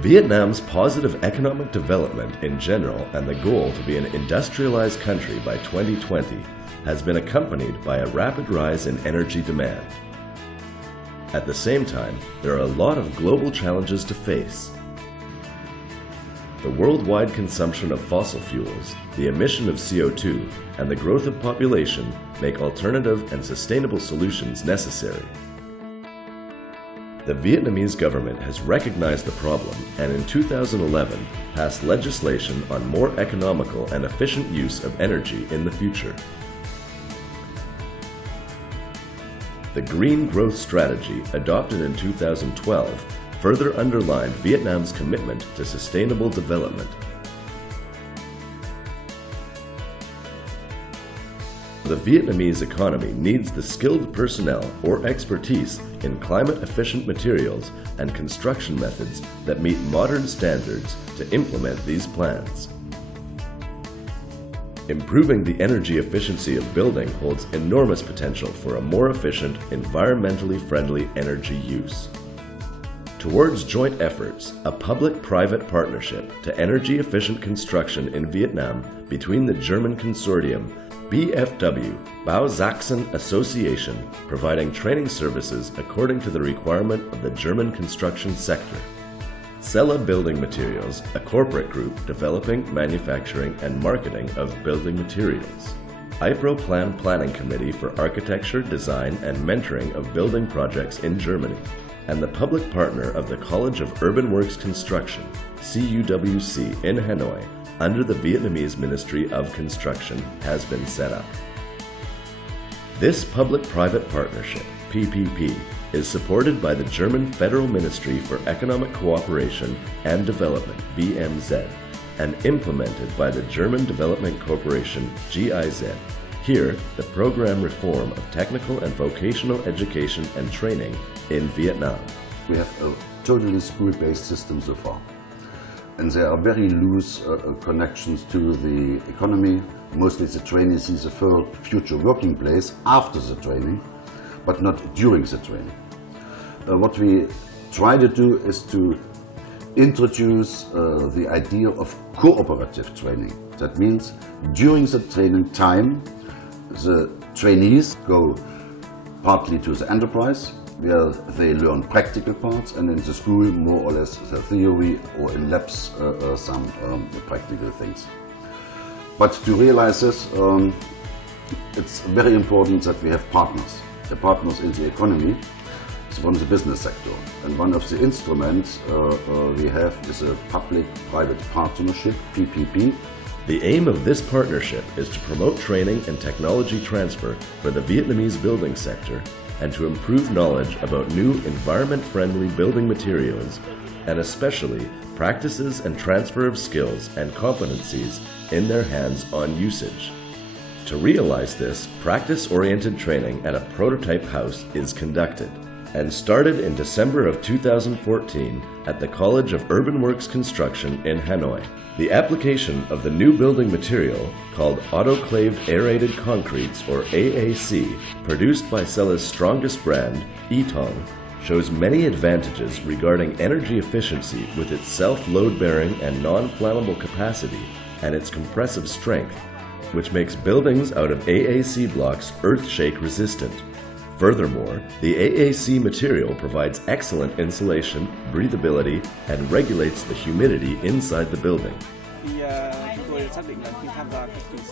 Vietnam's positive economic development in general and the goal to be an industrialized country by 2020 has been accompanied by a rapid rise in energy demand. At the same time, there are a lot of global challenges to face. The worldwide consumption of fossil fuels, the emission of CO2, and the growth of population make alternative and sustainable solutions necessary. The Vietnamese government has recognized the problem and in 2011 passed legislation on more economical and efficient use of energy in the future. The Green Growth Strategy, adopted in 2012, further underlined Vietnam's commitment to sustainable development. The Vietnamese economy needs the skilled personnel or expertise in climate-efficient materials and construction methods that meet modern standards to implement these plans. Improving the energy efficiency of building holds enormous potential for a more efficient, environmentally friendly energy use. Towards joint efforts, a public-private partnership to energy-efficient construction in Vietnam between the German consortium BFW, Bao Sachsen Association, providing training services according to the requirement of the German construction sector. Sella Building Materials, a corporate group developing, manufacturing, and marketing of building materials. IPRO Planning Committee for Architecture, Design, and Mentoring of Building Projects in Germany, and the public partner of the College of Urban Works Construction, CUWC, in Hanoi, under the Vietnamese Ministry of Construction, has been set up. This public-private partnership, PPP, is supported by the German Federal Ministry for Economic Cooperation and Development, BMZ, and implemented by the German Development Corporation, GIZ. Here, the program reform of technical and vocational education and training in Vietnam. We have a totally school-based system so far. And there are very loose connections to the economy. Mostly the trainee sees a future working place after the training, but not during the training. What we try to do is to introduce the idea of cooperative training. That means during the training time, the trainees go partly to the enterprise, where they learn practical parts, and in the school more or less the theory, or in labs some practical things. But to realize this, it's very important that we have partners. The partners in the economy is one of the business sector, and one of the instruments we have is a public-private partnership, PPP. The aim of this partnership is to promote training and technology transfer for the Vietnamese building sector and to improve knowledge about new environment-friendly building materials, and especially practices and transfer of skills and competencies in their hands-on usage. To realize this, practice-oriented training at a prototype house is conducted and started in December of 2014 at the College of Urban Works Construction in Hanoi. The application of the new building material, called autoclaved aerated concretes, or AAC, produced by Sella's strongest brand, Ytong, shows many advantages regarding energy efficiency with its self-load-bearing and non-flammable capacity and its compressive strength, which makes buildings out of AAC blocks earth-shake resistant. Furthermore, the AAC material provides excellent insulation, breathability, and regulates the humidity inside the building.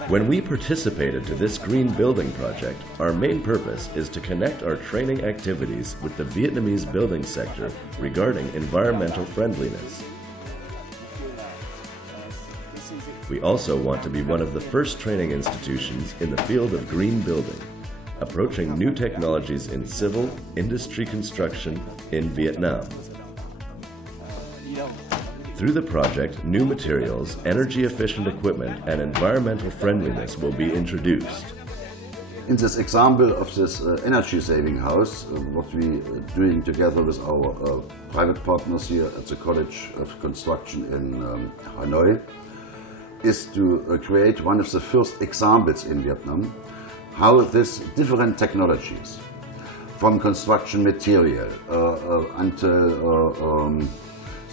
When we participated to this green building project, our main purpose is to connect our training activities with the Vietnamese building sector regarding environmental friendliness. We also want to be one of the first training institutions in the field of green building, approaching new technologies in civil, industry construction in Vietnam. Through the project, new materials, energy-efficient equipment, and environmental friendliness will be introduced. In this example of this energy-saving house, what we are doing together with our private partners here at the College of Construction in Hanoi, is to create one of the first examples in Vietnam how these different technologies, from construction material until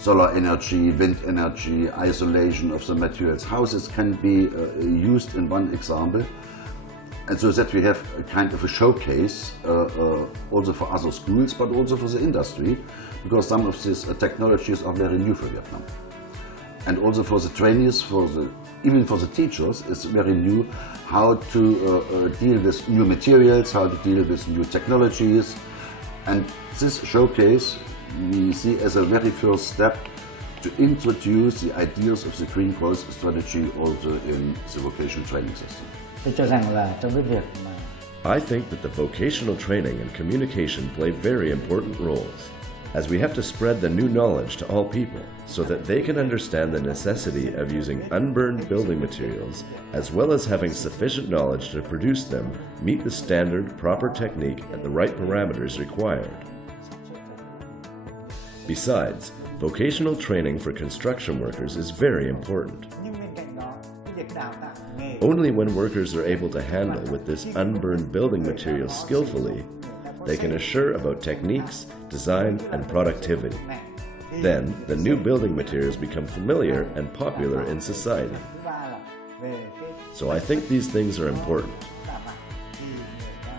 solar energy, wind energy, isolation of the materials, how this can be used in one example. And so that we have a kind of a showcase also for other schools, but also for the industry, because some of these technologies are very new for Vietnam. And also for the trainees, even for the teachers, it's very new how to deal with new materials, how to deal with new technologies. And this showcase we see as a very first step to introduce the ideas of the Green Growth Strategy also in the vocational training system. Tôi cho rằng là trong cái việc mà I think that the vocational training and communication play very important roles, as we have to spread the new knowledge to all people so that they can understand the necessity of using unburned building materials, as well as having sufficient knowledge to produce them meet the standard, proper technique, and the right parameters required. Besides, vocational training for construction workers is very important. nhưng bên cạnh đó cái việc đào tạo nghề Only when workers are able to handle with this unburned building material skillfully, they can assure about techniques, design, and productivity. Then, the new building materials become familiar and popular in society. thứ ba là về cái So I think these things are important. đảm bảo thì người ta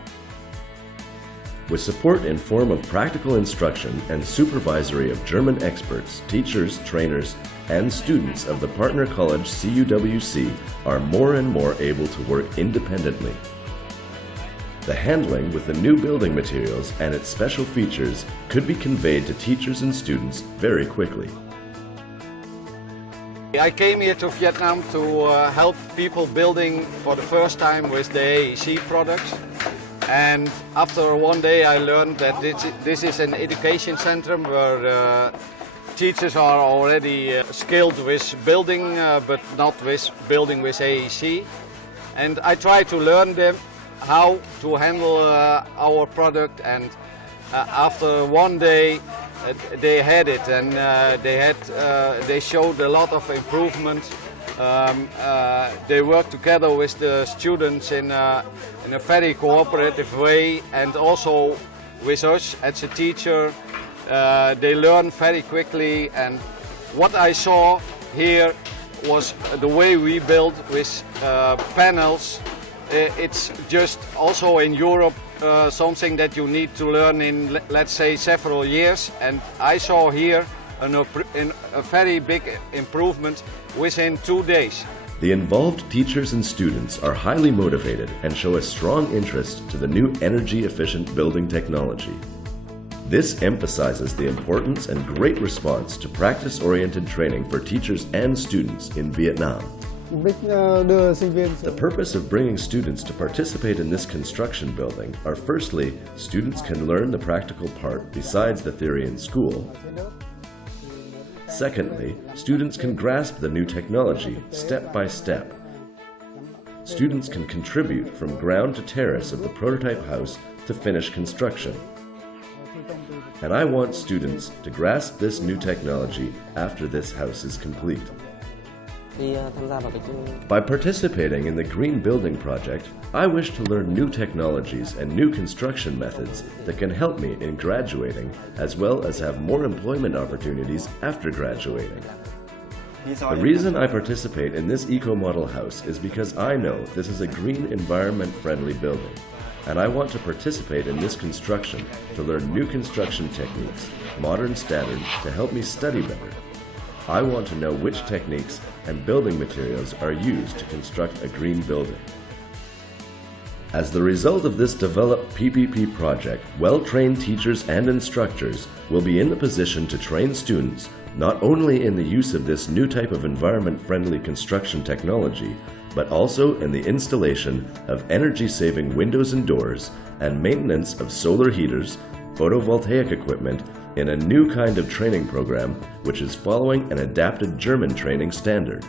With support in form of practical instruction and supervisory of German experts, teachers, trainers, and students of the partner college CUWC are more and more able to work independently. The handling with the new building materials and its special features could be conveyed to teachers and students very quickly. I came here to Vietnam to help people building for the first time with the AEC products. And after one day I learned that this is an education center where teachers are already skilled with building, but not with building with AEC. And I try to learn them how to handle our product, and after one day they had it, and they showed a lot of improvement. They work together with the students in a very cooperative way, and also with us as a teacher. They learn very quickly, and what I saw here was the way we build with panels. It's just also in Europe something that you need to learn in, let's say, several years, and I saw here a very big improvement within 2 days. The involved teachers and students are highly motivated and show a strong interest to the new energy-efficient building technology. This emphasizes the importance and great response to practice-oriented training for teachers and students in Vietnam. Mục đích đưa sinh viên The purpose of bringing students to participate in this construction building are, firstly, students can learn the practical part besides the theory in school. Secondly, students can grasp the new technology step by step. Students can contribute from ground to terrace of the prototype house to finish construction. And I want students to grasp this new technology after this house is complete. By participating in the Green Building Project, I wish to learn new technologies and new construction methods that can help me in graduating, as well as have more employment opportunities after graduating. The reason I participate in this eco-model house is because I know this is a green, environment-friendly building, and I want to participate in this construction to learn new construction techniques, modern standards to help me study better. I want to know which techniques and building materials are used to construct a green building. As the result of this developed PPP project, well-trained teachers and instructors will be in the position to train students not only in the use of this new type of environment-friendly construction technology, but also in the installation of energy-saving windows and doors and maintenance of solar heaters, photovoltaic equipment, in a new kind of training program which is following an adapted German training standard.